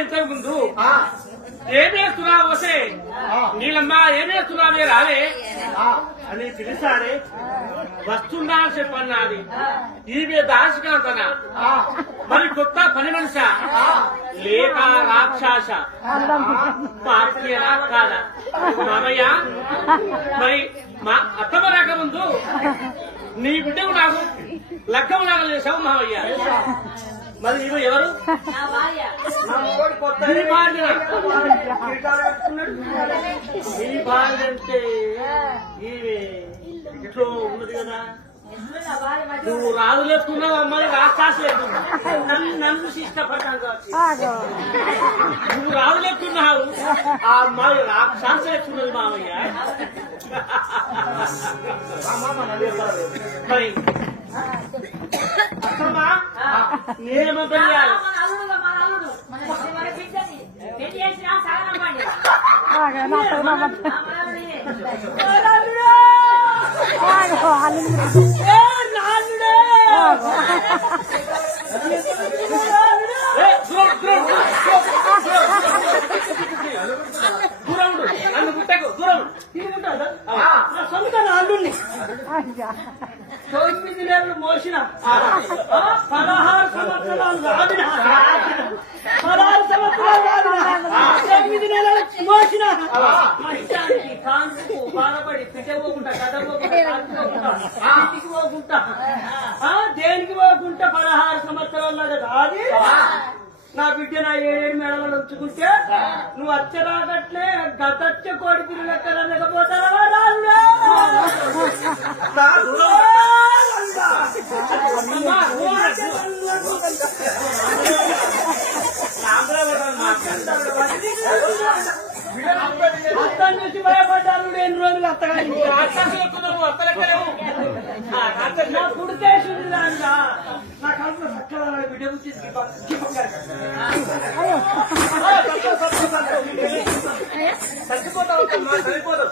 ఇంతకు ముందు ఏమేస్తున్నావు వసే నీళ్ళమ్మా ఏమేస్తున్నావే రాలే అని పిలిచాడే వస్తున్నా చెప్పన్నది ఈమె దాసికాంతనా మరి కొత్త పని మనిషా లేక రాక్షస పార్టీనా కాదా మామయ్య మరి మా అత్తమ్మ రాకముందు నీ బిడ్డకు నాకు లక్కం లాగా చేశావు మామయ్య మరి ఇవి ఎవరు నీ భార్య అంటే ఈమె ఇంట్లో ఉన్నది కదా నువ్వు రాజు లేకున్నావు అమ్మాయి రాక్షసు లేకున్నావు నన్ను ఇష్టపడ్డాను కావచ్చు నువ్వు రాజు లేకున్నావు ఆ అమ్మాయి రాక్షసు లేకున్నది మామయ్య మరి అమ్మా నేనేమో తెలియాలి దూరం నన్ను గుట్టకు దూరం సొంత నాలుగుని 9 నెలలు మోసిన 16 సంవత్సరాలు రాదిన 16 సంవత్సరాలు రాదిన 9 నెలలు మోసిన మహిళానికి కాంతుకు బాధపడి పిట్టపోకుండా కథపోకుండా ఇంటికి పోకుండా దేనికి పోకుండా 16 సంవత్సరాలు రాది నా బిడ్డ నా 7 మేడలు ఉంచుకుంటే నువ్వు అచ్చరాగట్లే గతచ్చ కోడి పిల్లలు లెక్క అనకపోతావా రాజుగా అత్తం చూసి భయపడ్డాను 2 రోజులు అత్తగా నా కుడికేసింది దాంట్లో నా కడుపులో సక్కగా బిడ్డ గురించి చచ్చిపోతావు చనిపోతావు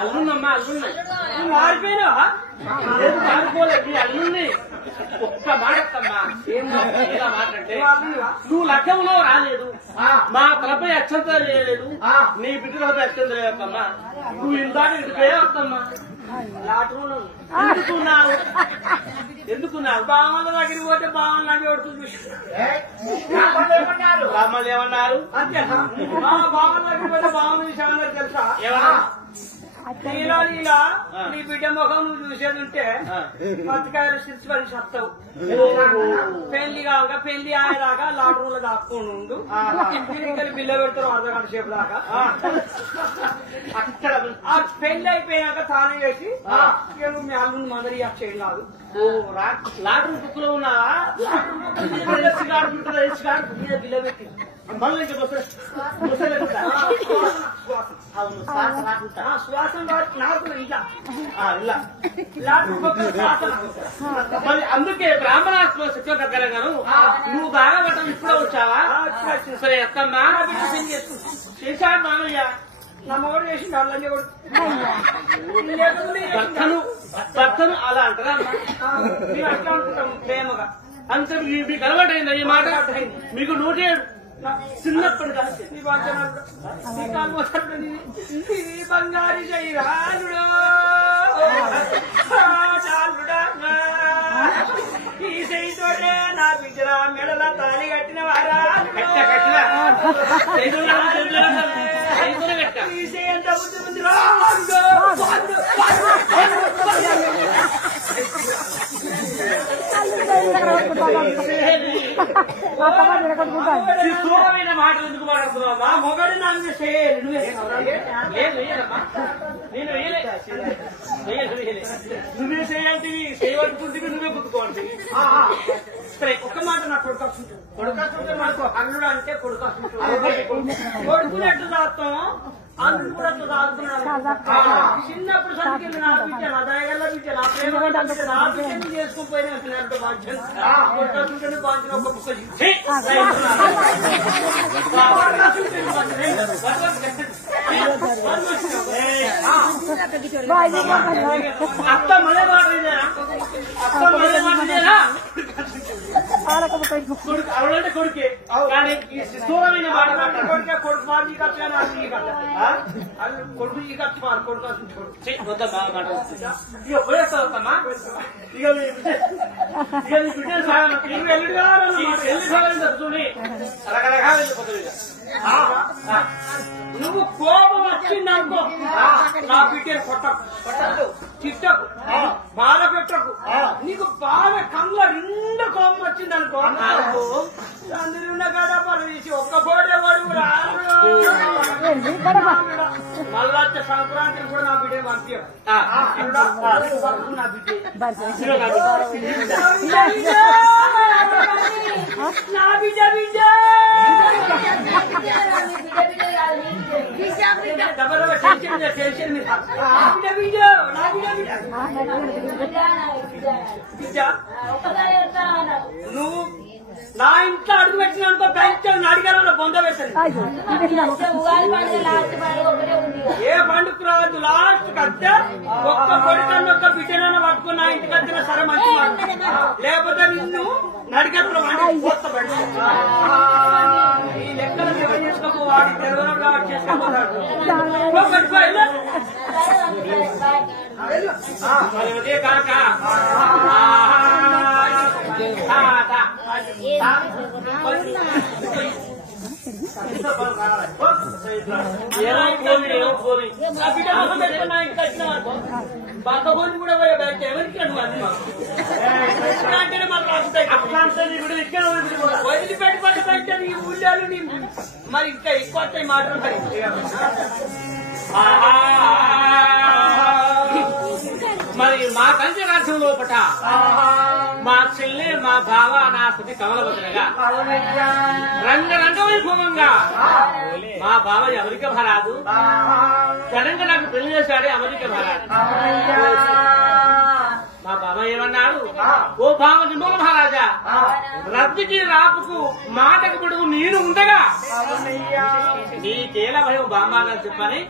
అల్లున్నమ్మా అల్లున్నాయి నువ్వు మారిపోయినా మారిపోలేదు అల్లున్నాయి ఒక్క మాటమ్మా ఏం మాటంటే నువ్వు లగ్గంలో రాలేదు మా తలపై అక్షంతలు చేయలేదు నీ బిడ్డ తలపై అక్షంత లేదమ్మా నువ్వు ఇందాక ఇంటికే వద్దమ్మా ఎందుకున్నావు బామ్మల దగ్గరికి పోతే బామ్మలు లాంటి పడుతుంది బామ్మలు ఏమన్నారు అంతే బామ్మల దగ్గరికి పోతే బామ్మలు విషయం తెలుసా ఏమన్నా ఇలా నీ బిడ్డ ముఖం నువ్వు చూసేది ఉంటే పత్తికాయలు సిరిసిపడి సత్తావు పెళ్లి కాక పెళ్లి ఆయదాకా లాటరీలో దాక్కుని ఉండు ఇంటికి బిల్ల పెడతారు అర్ధగంట సేపు దాకా అక్కడ ఆ పెళ్లి అయిపోయాక తాను చేసి నువ్వు మీ అల్లుని మందరి చేయడం కాదు లాటరీ బుక్ లో ఉన్నావా బిల్ల పెట్టి శ్వాసం నాకు ఇలా అందుకే బ్రాహ్మణాత్మ శిక్షణ ప్రకారంగాను నువ్వు బాగా పట్టం ఇప్పుడే వచ్చావా సరే ఎత్తమ్మా చేశాడు మామయ్య నా మొగడు చేసి భర్తను అలా అంటారా మేము అట్లా అనుకుంటాం ప్రేమగా అంత మీకు అలవాటైంది ఈ మాట మీకు 107 చిన్నప్పుడు బంగారు జైరాలుడు ఈ సైతోటే నా బిడ్డ మెడల తాళి కట్టిన వారా ఈ సై ఎంత బుద్ధి ఉంది మాటలు ఎందుకు మాట్లాడుతున్నావా మొగడు నాకు నువ్వే చేయాలి చేయవట్టుకుంటే నువ్వే గుర్తుకోవాలి సరే ఒక్క మాట నా కొడుకొస్తుంటాడు కొడుకొస్తుంటే మనకు అల్లుడు అంటే కొడుకొస్తుంటాడు కొడుకునేట్టు దాస్తాం అల్లుడు కూడా దాస్తున్నాడు చిన్నప్పుడు చదివింది నా బిడ్డ నా దయగల్ల బిడ్డ నా ప్రేమ నా బిడ్డను చేసుకుని పోయిన బాధ్యత కొడుకొస్తుంటే బాధ్యత ఒక బుక్క అత్త మళ్ళీ మాట అత్త మళ్ళీ మాట కొడుకు అవడంటే కొడుకే కానీ ఈ స్థూలమైన మాట కొడుకే కొడుకు మాది కొడుకు ఈ ఖర్చు మారు కొడుకు వద్ద బాగా మాట ఇక పోయేస్తామా ఇక చూడి రకరకాల వెళ్ళిపోతుంది నువ్వు కోపం వచ్చిందనుకో నా బిడ్డను కొట్టకు చిట్టకు బాధ పెట్టకు నీకు బాగా కళ్ళ నిండా కోపం వచ్చిందనుకో అందరూ ఉన్న గడప తీసి ఒక్క పోడేవాడు మళ్ళా సంక్రాంతి కూడా నా బిడ్డ పంపించాడు నా బిడ్డ నా బిడ్డ బిడ్డ నువ్వు నా ఇంట్లో అడుగు పెట్టినంత పెంచాను అడిగారు బొంద పెట్టండి ఏ పండుగ రావద్దు లాస్ట్ కడితే ఒక్క కొడుకన్నా ఒక్క బిడ్డనైనా పట్టుకుని నా ఇంటికి వచ్చినా సరే మంచి లేకపోతే నిన్ను నడిగట్లో పోస్తాడు ఈ లెక్కలు ఎవరు చేసుకోకు వాడి తెరవడం కాబట్టి చేసుకోపోతాడు అదే కాక బతకొని కూడా పోయే బ్యాచ్ ఎవరికి అంటే మళ్ళీ వదిలిపెట్టి పట్టుకుంటే నీ ఊళ్ళో మరి ఇంకా ఎక్కువ వస్తాయి మాటలు మరి మా కంచె రాజ్యం లోపట మా చెల్లె మా బావ నా స్థితి కమలబద్రగా రంగరంగ వైభవంగా మా బావ అమెరికా భరాదు సడన్ గా నాకు పెళ్లి చేశాడే అమెరికా భరాదు మా బావ ఏమన్నాడు ఓ బావ నిమోల మహారాజా రద్దుకి రాపుకు మాటకు పొడుగు నేను ఉండగా నీ కేల భయం బామ్మాలని చెప్పని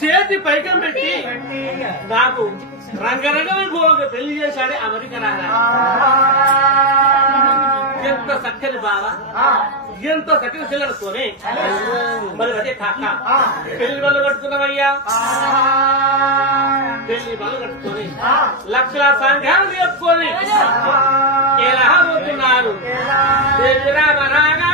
చేతి పైకం పెట్టి నాకు రంగరంగ వైభవంగా పెళ్లి చేశాడే అమెరికా రాజా ఎంత చక్కని బావ ఎంతో చక్కని పిల్లలతోనే మరి అదే కాక పెళ్లి బళ్ళు కట్టుకున్నామయ్యా పెళ్లి బళ్ళు కట్టుకొని లక్షల సంఘాలు చెప్పుకొని ఎలా పోతున్నారు రామ రాగా